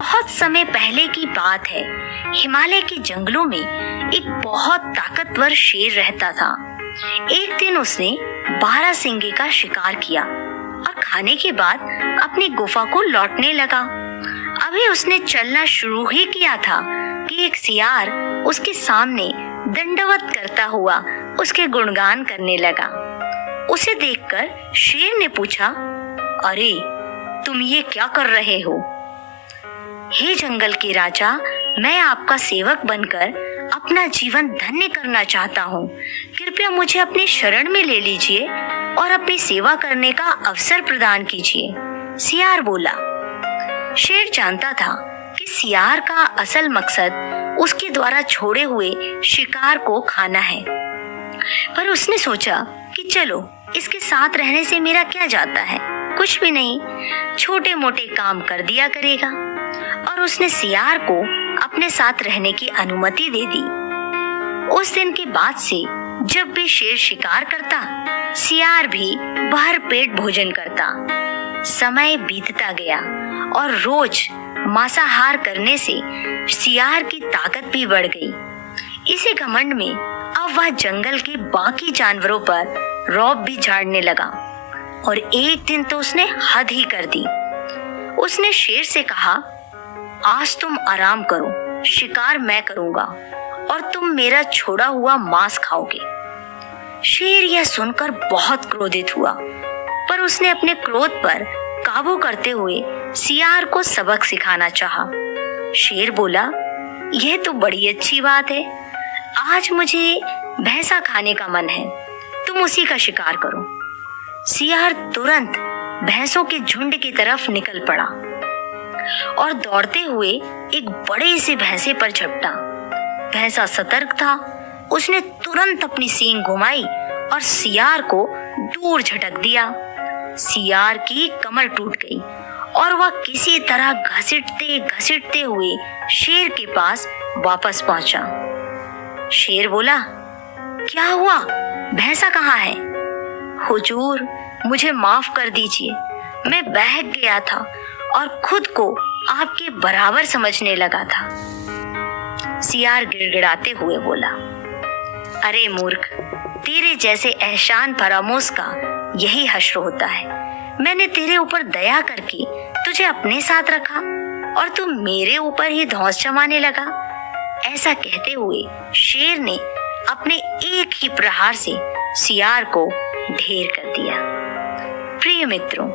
बहुत समय पहले की बात है। हिमालय के जंगलों में एक बहुत ताकतवर शेर रहता था। एक दिन उसने 12 सिंगे का शिकार किया और खाने के बाद अपनी गुफा को लौटने लगा। अभी उसने चलना शुरू ही किया था कि एक सियार उसके सामने दंडवत करता हुआ उसके गुणगान करने लगा। उसे देखकर शेर ने पूछा, अरे तुम ये क्या कर रहे हो? हे जंगल के राजा, मैं आपका सेवक बनकर अपना जीवन धन्य करना चाहता हूँ। कृपया मुझे अपनी शरण में ले लीजिए और अपनी सेवा करने का अवसर प्रदान कीजिए, सियार बोला। शेर जानता था कि सियार का असल मकसद उसके द्वारा छोड़े हुए शिकार को खाना है, पर उसने सोचा कि चलो इसके साथ रहने से मेरा क्या जाता है, कुछ भी नहीं, छोटे मोटे काम कर दिया करेगा। और उसने सियार को अपने साथ रहने की अनुमति दे दी। उस दिन के बाद से जब भी शेर शिकार करता, सियार भी भर पेट भोजन करता। समय बीतता गया और रोज मांसाहार करने से सियार की ताकत भी बढ़ गई। इसी घमंड में अब वह जंगल के बाकी जानवरों पर रौब भी झाड़ने लगा और एक दिन तो उसने हद ही कर दी। उसने शेर से कहा, आज तुम आराम करो, शिकार मैं करूंगा और तुम मेरा छोड़ा हुआ मांस खाओगे। शेर यह सुनकर बहुत क्रोधित हुआ, पर उसने अपने क्रोध पर काबू करते हुए सियार को सबक सिखाना चाहा। शेर बोला, यह तो बड़ी अच्छी बात है, आज मुझे भैंसा खाने का मन है, तुम उसी का शिकार करो। सियार तुरंत भैंसों के झुंड की तरफ निकल पड़ा और दौड़ते हुए एक बड़े से भैंसे पर झपटा। भैंसा सतर्क था, उसने तुरंत अपनी सींग घुमाई और सियार को दूर झटक दिया। सियार की कमर टूट गई और वह किसी तरह घसीटते घसीटते हुए शेर के पास वापस पहुंचा। शेर बोला, क्या हुआ, भैंसा कहाँ है? हुजूर, मुझे माफ कर दीजिए, मैं बहक गया था और खुद को आपके बराबर समझने लगा था। सियार गिड़गिड़ाते हुए बोला, अरे मूर्ख, तेरे जैसे एहसान फरामोश का यही हश्र होता है। मैंने तेरे ऊपर दया करके तुझे अपने साथ रखा और तू मेरे ऊपर ही धौंस जमाने लगा। ऐसा कहते हुए शेर ने अपने एक ही प्रहार से सियार को ढेर कर दिया। प्रिय मित्रों,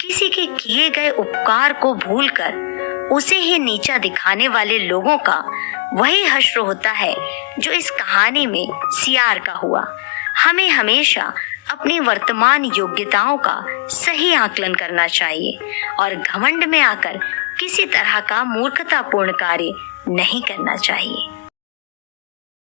किसी के किए गए उपकार को भूलकर उसे ही नीचा दिखाने वाले लोगों का वही हश्र होता है जो इस कहानी में सियार का हुआ। हमें हमेशा अपनी वर्तमान योग्यताओं का सही आकलन करना चाहिए और घमंड में आकर किसी तरह का मूर्खतापूर्ण कार्य नहीं करना चाहिए।